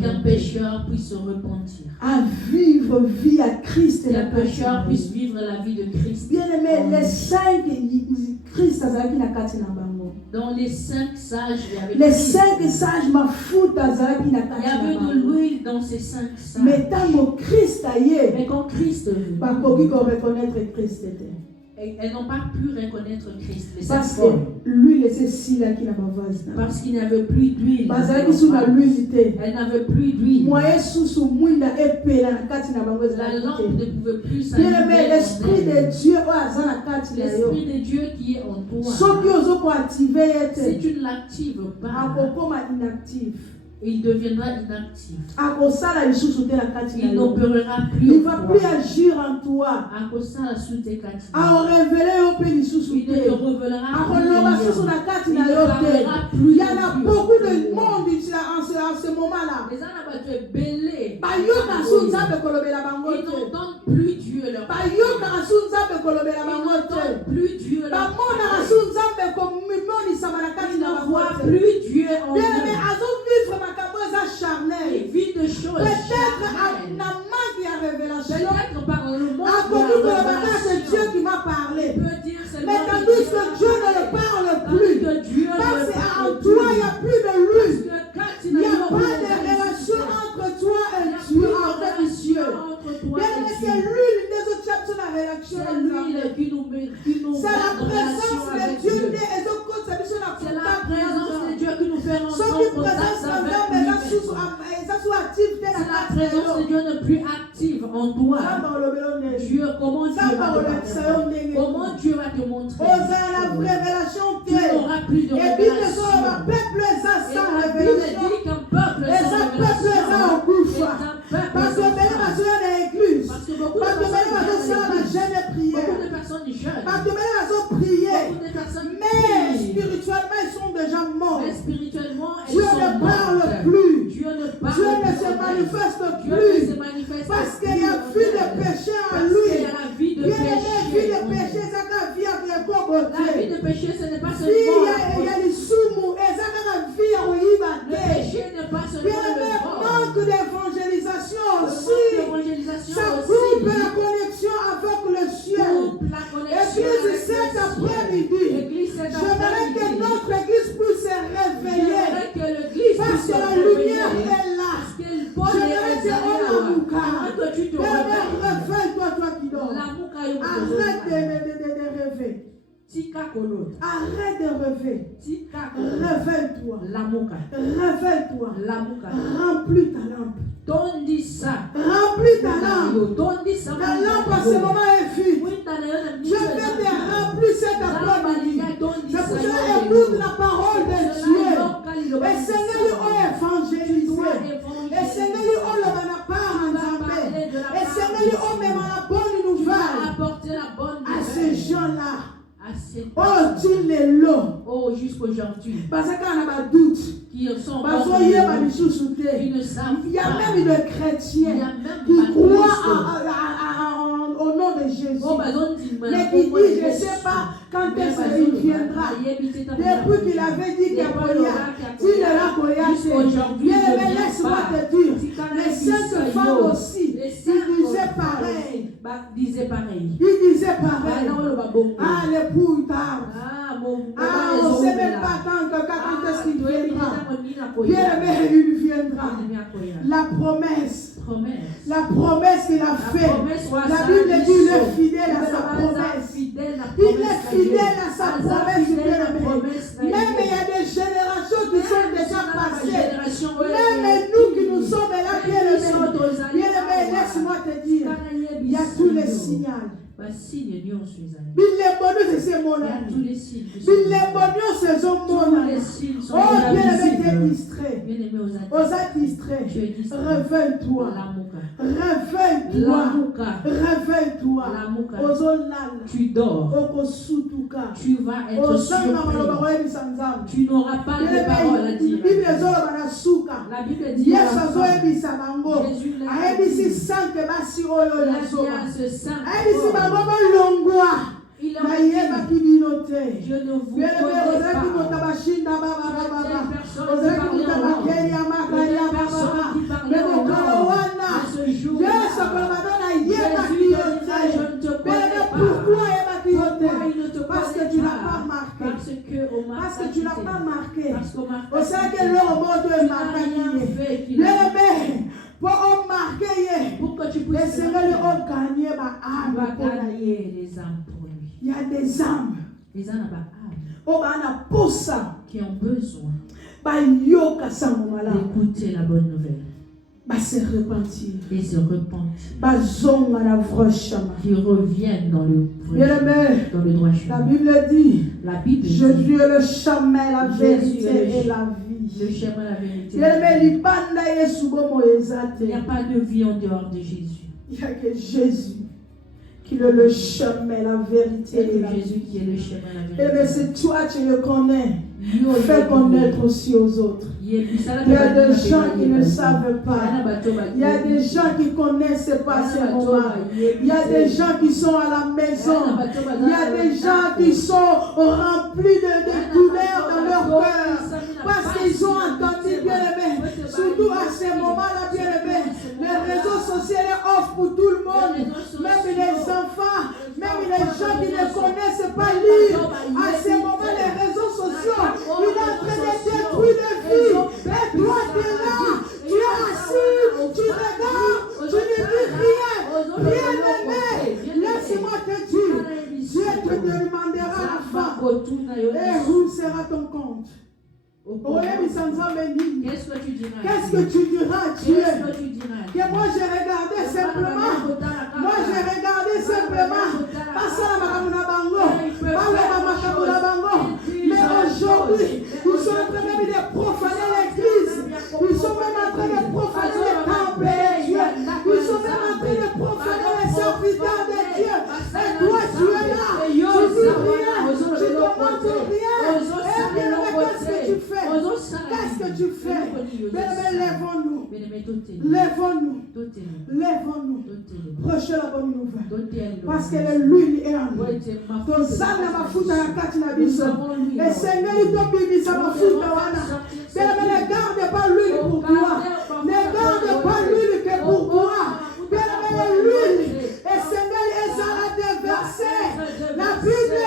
qu'un pécheur puisse se repentir. À vivre vie à Christ. Qu'un pécheur puisse vivre la vie de Christ. Bien aimé, les 5 Christ azalaki na kati na bango. Dans les 5 sages, il y avait les 5 sages mafuta azalaki na kati na bango. Il y avait de l'huile dans ces 5 sages. Mais tango Christ aye, mais quand Christ vit, bakoki ko reconnaître Christ était. Elles n'ont pas pu reconnaître Christ. Parce que l'huile était si là qui n'a pas vase. Parce qu'il n'y avait plus d'huile. Elle n'avait plus d'huile. La lampe ne pouvait plus s'allumer. L'Esprit de Dieu qui est en toi. Si tu ne l'actives pas, il deviendra inactif. Il n'opérera plus. Il ne va plus agir en toi. Il ne te révélera plus. Il y en a beaucoup de monde en ce moment-là. Les gens belé. Ils n'entendent plus Dieu. Ils n'entendent plus Dieu. Ils ne voient plus Dieu en eux. Ils vivent de choses peut-être par le monde c'est Dieu qui m'a parlé. Mais tandis que Dieu ne le parle plus. Parce qu'en toi il n'y a plus de lui. Il n'y a pas de relation entre toi et Dieu. C'est l'huile des autres chapitres de la relation. C'est la présence de Dieu. C'est la présence de Dieu qui nous fait rentrer en contact avec lui. C'est la présence de Dieu n'est plus active en toi. Dieu, comment Dieu va te parler? Comment Dieu va te montrer? Tu n'auras plus de révélation. Et la Bible dit qu'un peuple sans révélation. Parce que beaucoup de personnes jeûnent. Mais spirituellement ils sont déjà morts. Mais spirituellement Dieu ne parle plus. Dieu ne se manifeste plus. Parce qu'il y a vu de péché en lui. Il y a la vie de péché. La vie de péché, c'est la vie avec la vie de péché, ce n'est pas seulement il y a les soumous et ça la vie au le péché n'est pas seulement le manque d'évangélisation aussi. Ça coupe la connexion avec le ciel. Église cet après-midi, j'aimerais que notre église puisse se réveiller. Parce que la lumière est là. J'aimerais que réveille-toi, toi qui dors. Arrête de rêver. Arrête de rêver. Réveille-toi. Réveille-toi. Remplis ta lampe. Remplis ta lampe. La lampe à ce moment est vide. Je vais te remplir cet après-midi. C'est pour cela écoute la parole de Dieu. Et Seigneur, on évangélisé. Et Seigneur, on le n'a pas entendu. Et Seigneur, on met la bonne nouvelle à ces gens-là. Oh, dis-le-le. Oh, jusqu'aujourd'hui. Parce qu'on a pas doute. Qui sont parce qu'il y a même des chrétiens qui croient au nom de Jésus. Mais qui disent, je ne sais pas quand est-ce qu'il viendra. Depuis qu'il avait dit qu'il y a Goliath, il est là Goliath. Mais laisse-moi te dire, les saintes femmes aussi, ils disaient pareil. Ils disaient pareil. Ah, l'époux tard. Ah, on ne sait même pas quand est-ce qu'il viendra. Bien-aimé, il viendra. La promesse qu'il a faite. La Bible dit qu'il est fidèle à sa promesse. Il est fidèle à sa promesse, bien-aimé. Même il y a des générations qui sont déjà passées. Même nous qui nous sommes là, bien-aimé, laisse-moi te dire, il y a tous les signaux. Bile bonus c'est mon ami. Bile bonus c'est mon ami. Oh bien-aimé, t'es distrait. Osa distrait. Réveille-toi. Réveille-toi. Tu dors. Tu vas être surpris. Tu n'auras pas de parole à dire. La Bible dit Jésus l'a dit. Il a ce sang. Il a dit, je ne vous connais pas. Parce que tu n'as pas marqué. Parce que tu n'as pas marqué. Au sein de leur mode de marquer. Pour marquer. Pour que tu puisses gagner les âmes pour lui. Il y a des âmes. Les âmes qui ont besoin d'écouter la bonne nouvelle. Se repentir. Et se repentir. Qui reviennent dans le droit chemin. La Bible dit, Jésus dit, est le chemin, la vérité et la vie. Le chemin, la vérité. Il n'y a pas de vie en dehors de Jésus. Il n'y a que Jésus qui est le chemin, la vérité et la vie. Jésus qui est le chemin, la vérité. Et si toi tu le connais, fais connaître aussi aux autres. Il y a des gens qui ne savent pas. Il y a des gens qui ne connaissent pas ces moments. Il y a des gens qui sont à la maison. Il y a des gens qui sont remplis de douleurs dans leur cœur. Parce qu'ils ont entendu, bien-aimé. Surtout à ces moments-là, bien-aimé. Les réseaux sociaux offrent pour tout le monde. Même les enfants, même les gens qui ne connaissent pas lire. À ces moments, les réseaux sociaux, il est en train de détruire les vies. Et toi, tu es là, tu es assis, tu regardes, tu ne dis rien. Bien-aimé, laisse-moi te dire, Dieu te demandera la fin. Et où sera ton compte? Qu'est-ce que tu diras? Qu'est-ce que tu diras, Dieu? Que moi j'ai regardé simplement. Moi j'ai regardé simplement. Mais aujourd'hui, nous sommes en train de profaner l'église. Nous sommes même en train de profaner le temple de Dieu. Nous sommes même en train de profaner les serviteurs de Dieu. Et toi tu es là. Tu dis rien. Tu commentes rien. Et bien, qu'est-ce que tu fais? Qu'est-ce que tu fais? Bien, lèvons-nous. Lèvons-nous. Lèvons-nous. Prêchez la bonne nouvelle. Parce que l'huile est en nous. Ton sang n'a pas foutu à la carte na biso. Et Seigneur, il t'a bibis à ma foutu à wana. Bien, ne garde pas l'huile pour toi. Ne garde pas l'huile que pour toi. Bien, l'huile. Et Seigneur, il s'en a déversé. La Bible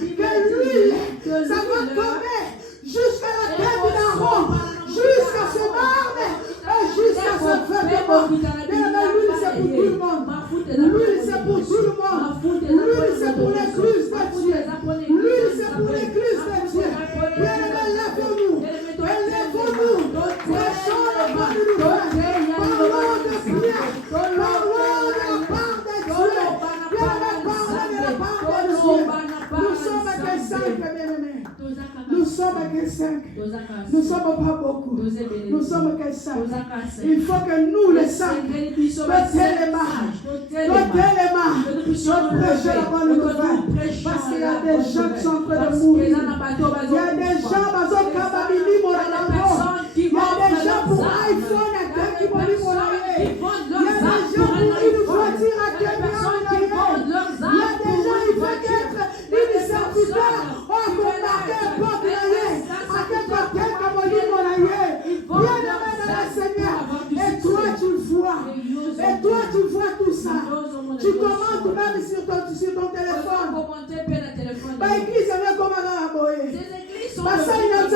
dit que l'huile, ça va tomber jusqu'à la tête de l'Aaron, jusqu'à ce barbe et jusqu'à ce feu de mort. L'huile, c'est pour tout le monde. L'huile, c'est pour tout le monde. L'huile, c'est pour l'église de Dieu. L'huile, c'est pour l'église de Dieu. Bien, lèvons-nous. Lèvons-nous. Prêchons la bonne nouvelle. Parlons de prière. Parlons de la part de Dieu. Bien, parlons de la part de Dieu. Nous sommes à quel 5, bien-aimés? Nous sommes à quel 5? Nous sommes pas beaucoup. Nous sommes quel 5? Il faut que nous, les 5, notez les mains, prêcher la bonne nouvelle. Parce qu'il y a des gens qui sont en train de mourir. Il y a des gens il y a des gens pour iPhone à qui vont lui montrer. Il y a des gens pour une voiture à qui vont lui montrer. Il y a des gens qui veulent être une serviteur. Oh, pour marquer porte à quel côté comme lui montrer. Bien aimé dans le Seigneur. Et toi tu vois. Et toi tu vois tout ça. Tu commentes même sur ton téléphone. Bah église, elle est comme à la boye. Les serviteurs de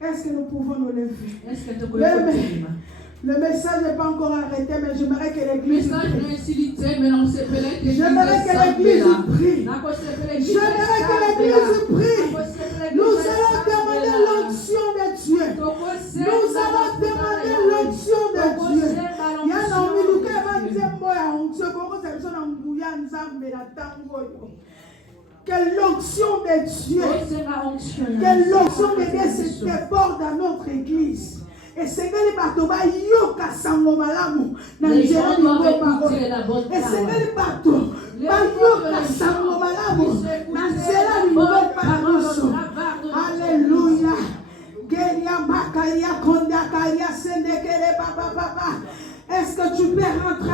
Est-ce que nous pouvons nous lever? Le message n'est pas encore arrêté, mais j'aimerais que l'église prie. J'aimerais que l'église prie. J'aimerais que l'église prie. Nous allons demander l'onction de Dieu. Nous allons demander l'onction de Dieu. Que l'onction de Dieu, que l'onction de Dieu se déborde dans notre église. Et c'est que les bateaux yoka sango malamu na njera ningo parole. Et c'est que les bateaux yoka sango malamu na njera ningo parole. Alléluia. Geria makaria konda karia sendekere papa. Est-ce que tu peux rentrer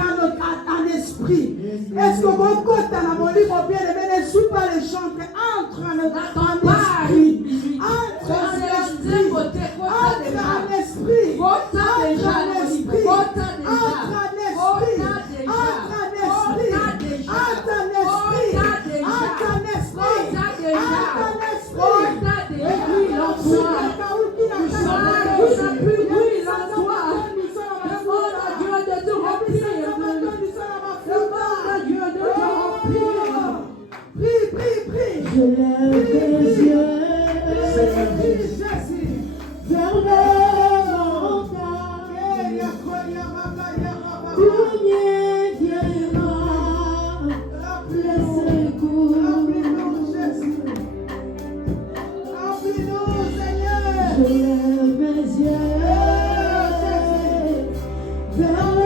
en esprit? Est-ce que mon côté dans mon livre bien aimé ne suis pas les chanter? Entre en esprit. Entre en esprit. Entre en esprit. Entre en esprit. Entre en esprit. Entre en esprit. Entre en esprit. Entre en esprit. Entre en esprit. Écris l'enfant. Je lève les yeux vers le montagne, d'où viendra le secours. Je lève mes yeux vers le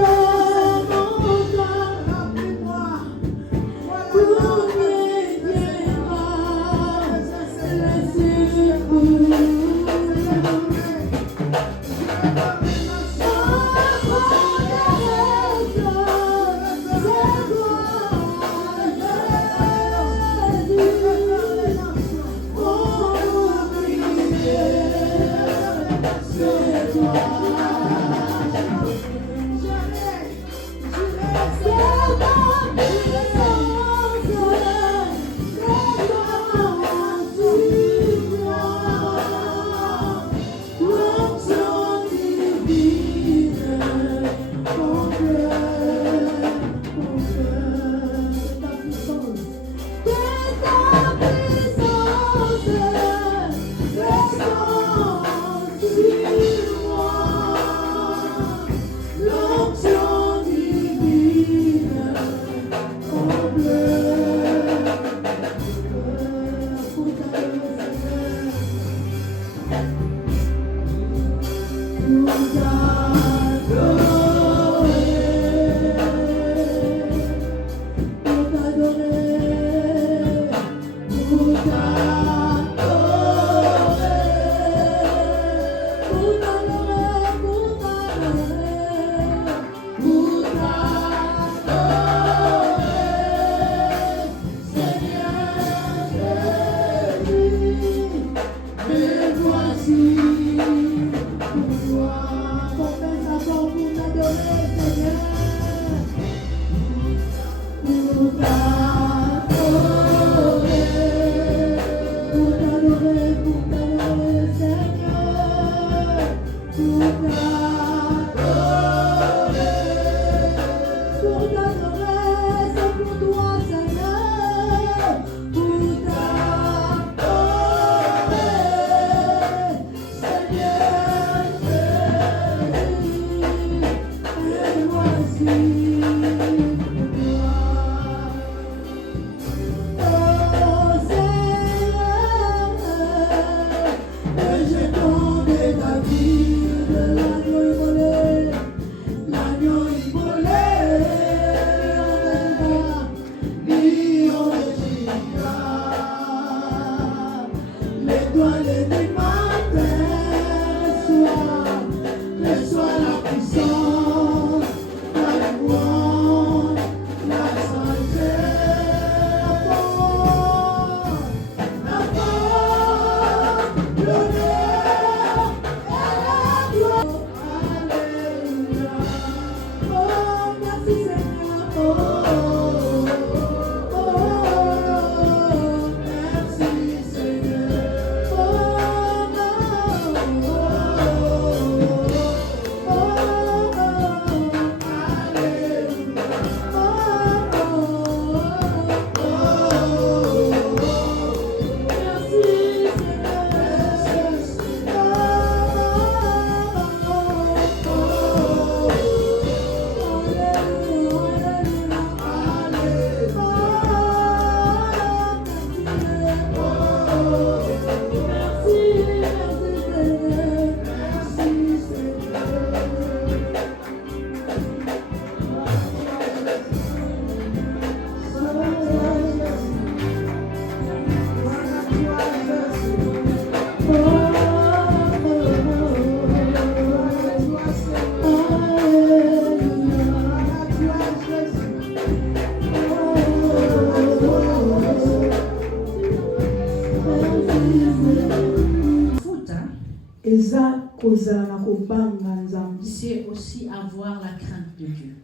c'est aussi avoir la crainte de Dieu.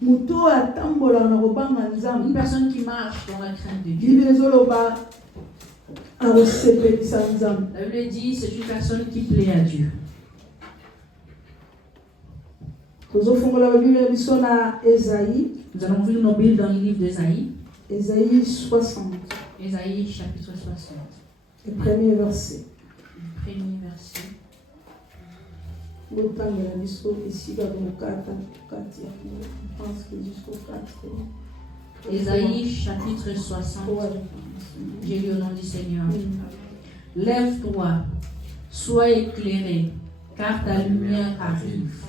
Une personne qui marche dans la crainte de Dieu, la Bible dit c'est une personne qui plaît à Dieu. Nous allons ouvrir nos Bibles dans le livre d'Ésaïe. Ésaïe 60. Ésaïe chapitre 60. Le premier verset. Le premier verset. Je pense que jusqu'au 4. Ésaïe chapitre 60. J'ai lu au nom du Seigneur. Lève-toi, sois éclairé, car ta lumière arrive,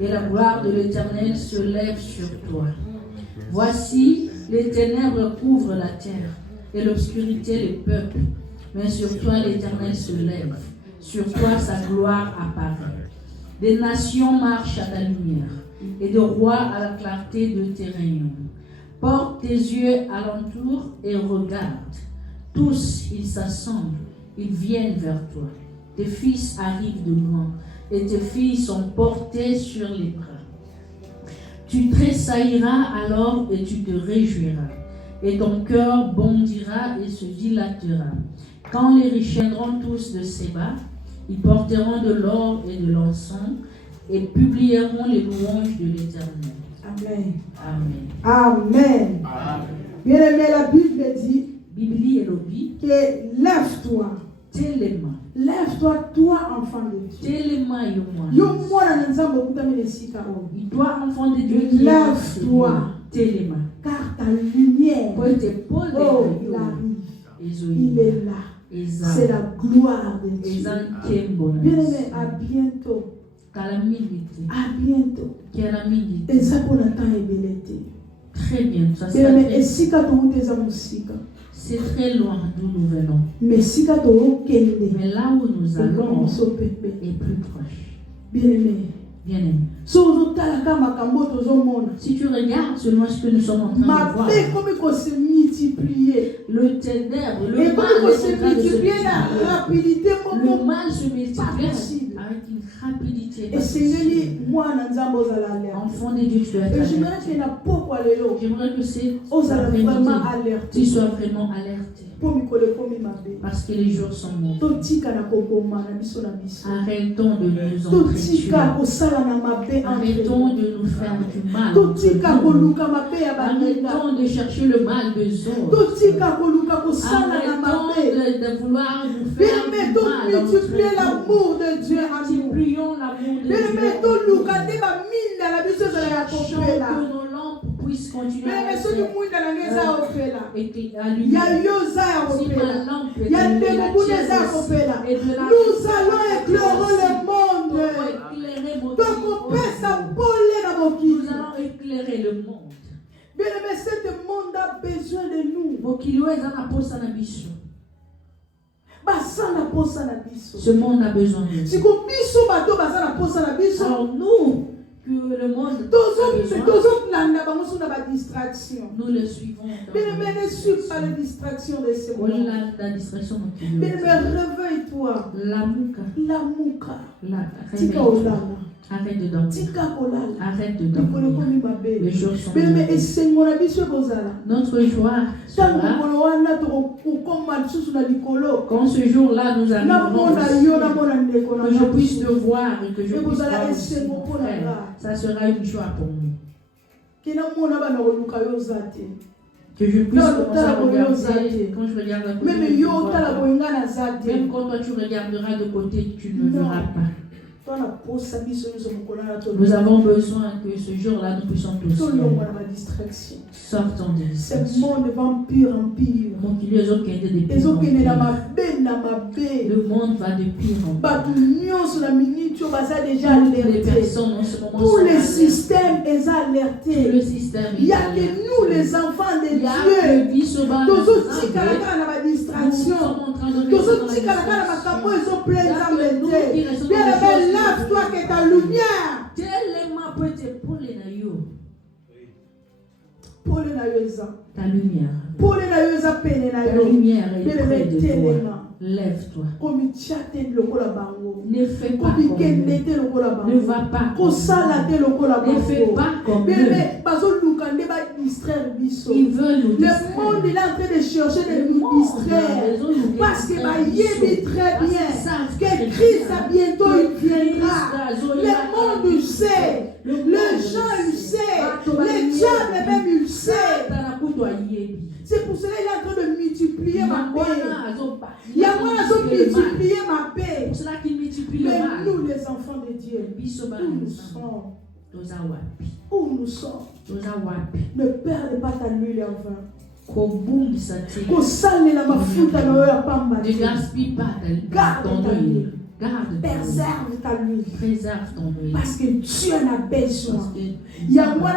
et la gloire de l'Éternel se lève sur toi. Voici, les ténèbres couvrent la terre, et l'obscurité les peuples. Mais sur toi l'Éternel se lève, sur toi sa gloire apparaît. Des nations marchent à ta lumière, et des rois à la clarté de tes rayons. Porte tes yeux alentour et regarde. Tous, ils s'assemblent, ils viennent vers toi. Tes fils arrivent de loin, et tes filles sont portées sur les bras. Tu tressailleras alors et tu te réjouiras, et ton cœur bondira et se dilatera. Quand les riches viendront tous de Séba, ils porteront de l'or et de l'encens et publieront les louanges de l'Éternel. Amen. Amen. Amen. Amen. Bien aimé, la Bible dit Bibli et Lobi, que lève-toi. Téléma. Lève-toi, toi, enfant de Dieu. Téléma il doit enfant de Dieu qui lève-toi. Téléma. Car ta lumière, oh, il arrive. Il est là. C'est la gloire de Dieu. Bien aimé, à bientôt. À bientôt. Et ça pour le temps est belleté. Très bien. Ça c'est très loin d'où nous venons. Mais là où nous allons est plus proche. Bien aimé. Bien aimé. Si tu regardes seulement ce que nous sommes en train de voir, le ténèbre, le mal se multiplie avec une rapidité. Enfant de Dieu, tu dois être alerte. J'aimerais que tu sois vraiment alerté. Parce que les jours sont mauvais. Arrêtons de nous entretuer. Arrêtons de nous faire du mal. Arrêtons de chercher le mal des autres. Arrêtons de vouloir nous faire du mal. Multipliez l'amour de Dieu en nous. Multiplions l'amour de Dieu. Cherchons que nos lampes puissent continuer à être si ma lampe est allumée, nous allons éclairer le monde. Nous allons éclairer le monde. Bien aimé, ce monde a besoin de nous. Ce monde a besoin de nous. Alors nous, que le monde a besoin, nous le suivons. Bien aimé, ne suis pas la distraction de ce monde. Bien aimé, réveille-toi. La mouka. Arrête de dormir. Arrête de dormir. Les jours sont notre joie sera quand ce jour-là nous arriverons que je puisse te voir et que je puisse voir aussi mon frère. Ça sera une joie pour nous. Que je puisse commencer à regarder quand je regarde à côté. Même quand toi tu regarderas de côté, tu ne verras pas. Nous avons besoin que ce jour-là nous puissions tous sortons de ce monde va pire en pire. Le monde va de pire en pire. Les personnes en ce moment tous les systèmes sont alertés. Le système il n'y a que nous les enfants de Dieu. Lave-toi que ta lumière. Ta lumière est près de toi. lève-toi. Ne fais pas comme eux. Ne va pas comme eux. Ne fais pas comme eux. Ils veulent nous distraire. Le monde il est en train de chercher de nous distraire. Parce que Jésus très bien que Christ bientôt il viendra. Le monde il sait. Le gens il sait. Les diables même il sait. C'est pour cela qu'il est en train de multiplier ma paix. Il y a moi qui multiplier ma paix. Pour cela qu'il multiplie mais le mal. Nous les enfants de Dieu, où nous sommes? Où nous sommes? Ne perds pas ta nuit en vain. Ne gaspille pas ton huile. Préserve ta nuit. Préserve ton huile. Parce que Dieu en a besoin. Il y a moi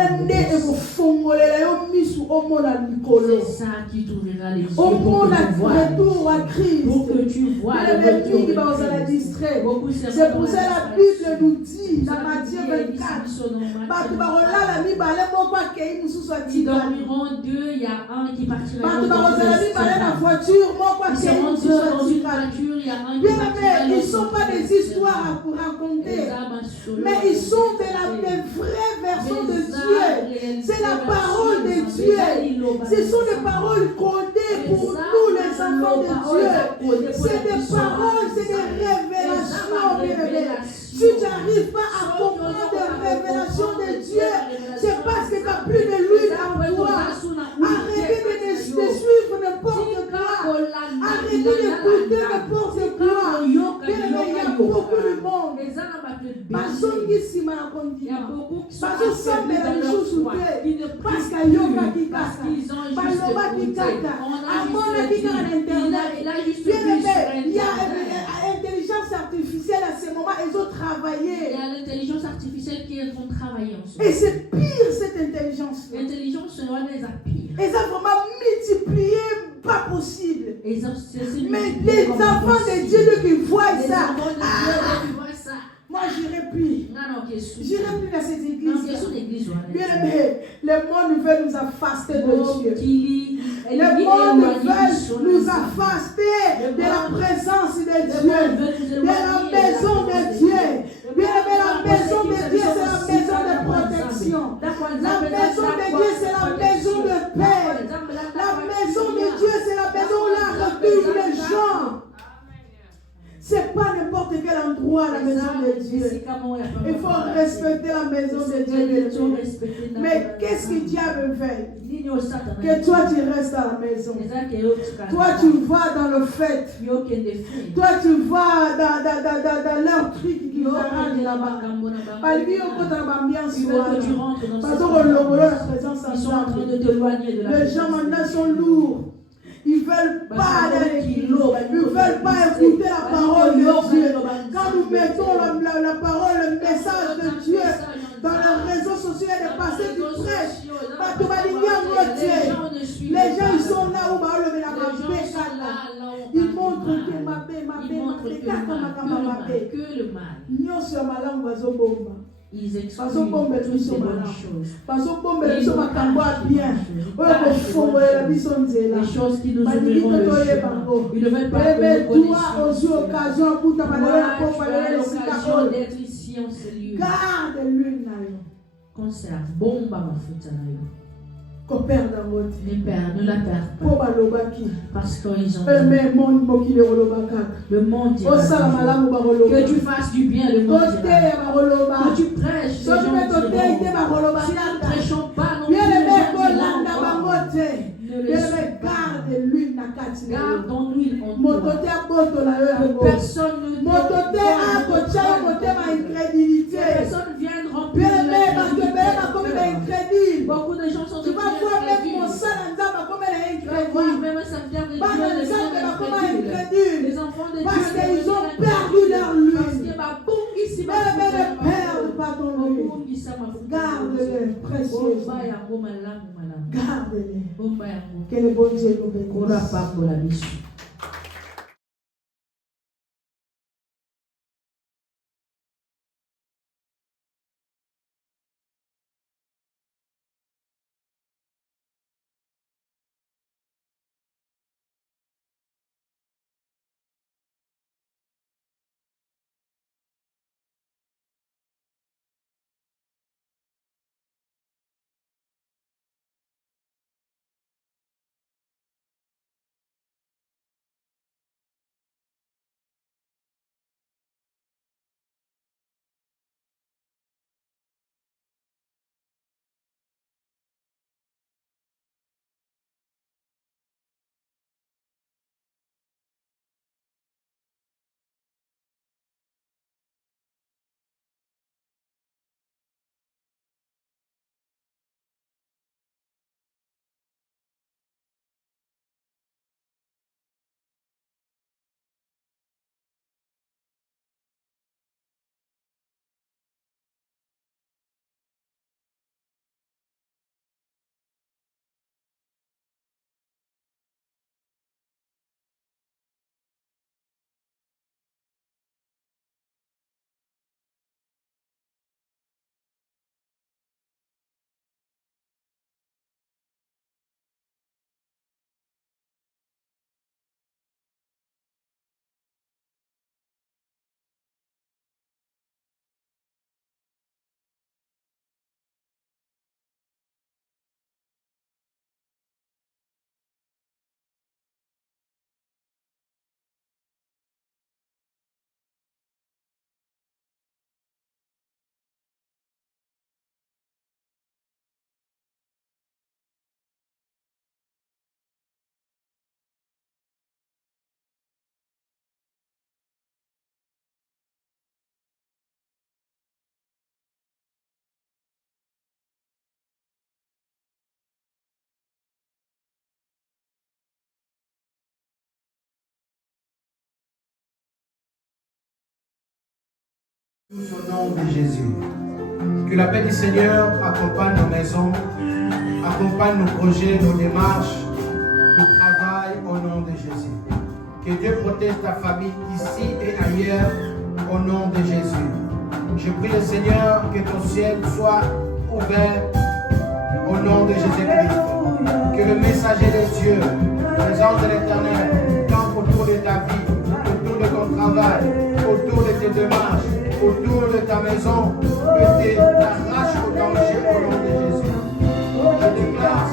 c'est ça qui t'ouvrira les yeux pour que tu vois. Pour que tu vois le retour de Christ. C'est pour ça la Bible nous dit dans Matthieu 24. Ils dormiront deux, il y a un qui partira. Ils seront dans une voiture, il y a un qui partira. Ils ne sont pas des histoires pour raconter, mais ils sont des vraies versions de Dieu. C'est la parole de Dieu. Ce sont des paroles codées pour nous, les enfants de Dieu. C'est des paroles, c'est des révélations, bien-aimés. Si tu n'arrives pas à comprendre les révélations de Dieu, c'est parce que tu n'as plus de l'huile en toi. Arrêtez de suivre n'importe quoi. Arrêtez d'écouter n'importe quoi. Il y a beaucoup de monde. Parce qu'il y a beaucoup qui sont affaiblis dans leur foi. Parce qu'il y a qui il y a l'intelligence artificielle à ce moment, ils ont travaillé. Il y a l'intelligence artificielle qui vont travailler en ce Et c'est pire cette intelligence. L'intelligence se doit les pire. Ils ont vraiment multiplié, pas possible. Mais les enfants de Dieu qui voient ça. Moi, j'irai plus. J'irai plus dans cette église. Bien aimé, le monde veut nous affaster de Dieu. Le monde veut nous affaster de la présence de Dieu, de la maison de Dieu. Bien aimé, la maison de Dieu, c'est la maison de protection. La maison de Dieu, c'est la maison de paix. La maison de Dieu, c'est la maison où la recueille les gens. C'est pas n'importe quel endroit, la maison de Dieu. Il faut respecter la maison de Dieu. Mais qu'est-ce que diable veut? Que toi tu restes à la maison. Toi tu vas dans le fait. Toi tu vas dans leur truc qui arrange là-bas. Les gens maintenant sont lourds. Ils ne veulent pas aller ils ne veulent pas écouter la parole de Dieu. Quand nous mettons la parole, le message de Dieu dans les réseaux sociaux et de passer du prêche, les gens ils sont là où ils montrent que ma paix, que le mal. Ils excluent toutes ces bonnes choses. Les choses qui nous ouvriront le chemin. Ils ne veulent pas que nous connaissions. L'occasion d'être ici en ce lieu. Garde l'huile. Conserve. Bomba ma foute. Ne la perd pas. Parce qu'ils ont le monde dira que tu fasses du bien, le monde dira. Que tu prêches, les gens diront. Si nous ne prêchons pas, non plus, gardons l'huile en toi. Que personne ne vienne remplir beaucoup de gens sont devenus incrédules. Même serviteur de Dieu incrédules. Les enfants de Dieu parce qu'ils ont perdu leur lutte. Ne perdent pas ton lutte. Garde-les, précieux. Garde-les. Que le bon Dieu nous bénisse. Au nom de Jésus. Que la paix du Seigneur accompagne nos maisons, accompagne nos projets, nos démarches, nos travail au nom de Jésus. Que Dieu protège ta famille ici et ailleurs au nom de Jésus. Je prie le Seigneur que ton ciel soit ouvert au nom de Jésus-Christ. Que le messager de Dieu, les anges de l'Éternel, campent autour de ta vie, autour de ton travail, autour de tes démarches, autour de ta maison, que tu t'arraches au danger au nom de Jésus. Je déclare,